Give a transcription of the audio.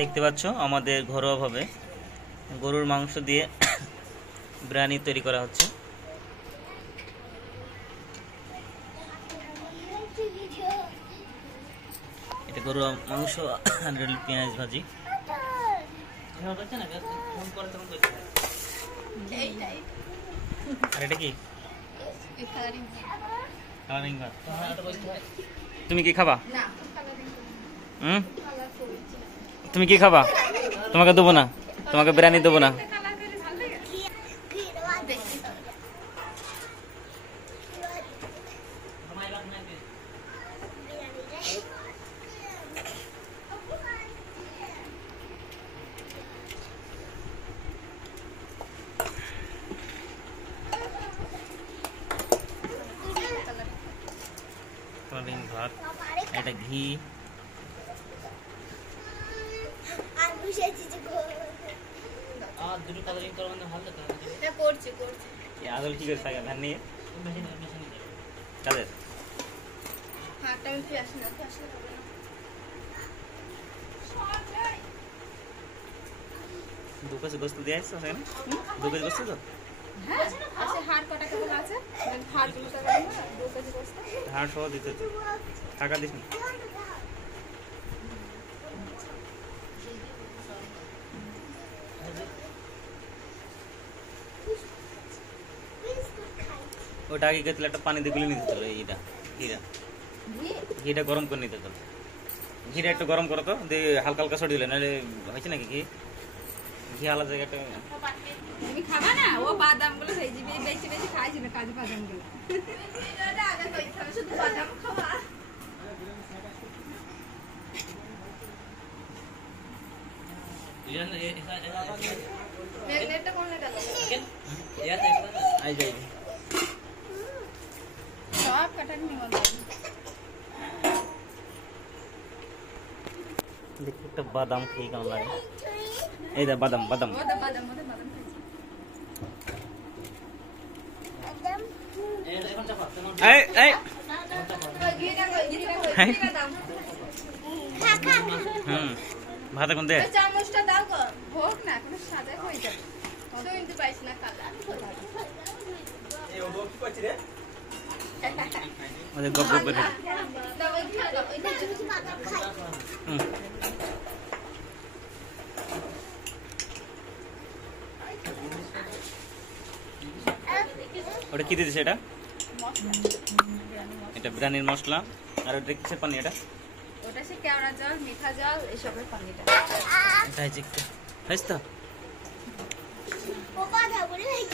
দেখতে পাচ্ছ আমাদের ঘরোয়াভাবে গরুর মাংস দিয়ে বিরিয়ানি তৈরি করা হচ্ছে। এটা গরুর মাংস আর পেঁয়াজ ভাজি। আর এটা কি? তুমি কি খাবা? তুমি কি খাবা? তোমাকে দেবো না, তোমাকে বিরিয়ানি দেবো না। ভাত, এটা ঘি, আদল কি করছে ধান নিয়ে কাদের দু কেজি গোস্ত দিয়ে আসছো সেখানে? 2 কেজি গোস্ত তো হাড় সহ দিতে টাকা দিস নি। ওটা আগে গেছিল একটা পানি দিয়ে গুলে নিতে চলো। এইটা ঘিটা গরম করে নিতে চলো। ঘিটা একটু গরম করো তো, দিয়ে হালকা হালকা ছড়িয়ে দিলে, নাহলে হয়েছে নাকি ঘি আলাদা জায়গাটা। তুমি খাবা না? ও বাদামগুলো বেশি বেশি খাইছি না, কাজু বাদামগুলো। আগে কইতে হবে শুধু বাদাম খাওয়া। ম্যাগনেটটা কোন লাগালো? আই যাই সব কাটান নিয়ে বল। দেখি একটা বাদাম খেয়ে কেমন লাগে। এই দা বাদাম বাদাম ওটা বাদাম খাইছি। এই এই ভাতে কোন দে চামচটা দাও গো, হোক না কোনো সাজা হয়ে যাবে। তো ইনতে পাইছ না কালার। এই ওদো কি পাচ্ছি রে? ওদের গপ গপ করে দাও ওই দাও ওই কিছু বাদাম খাই। ওটা কি দিয়েছে? এটা বিরিয়ানির মশলা। আর ওটা কিসের পানি? এটা ওটা সে কেওড়া জল, মিঠা জল এসবের পানিটা। এটা চিকেন খাইছ তো? ও বাদা বলে খাই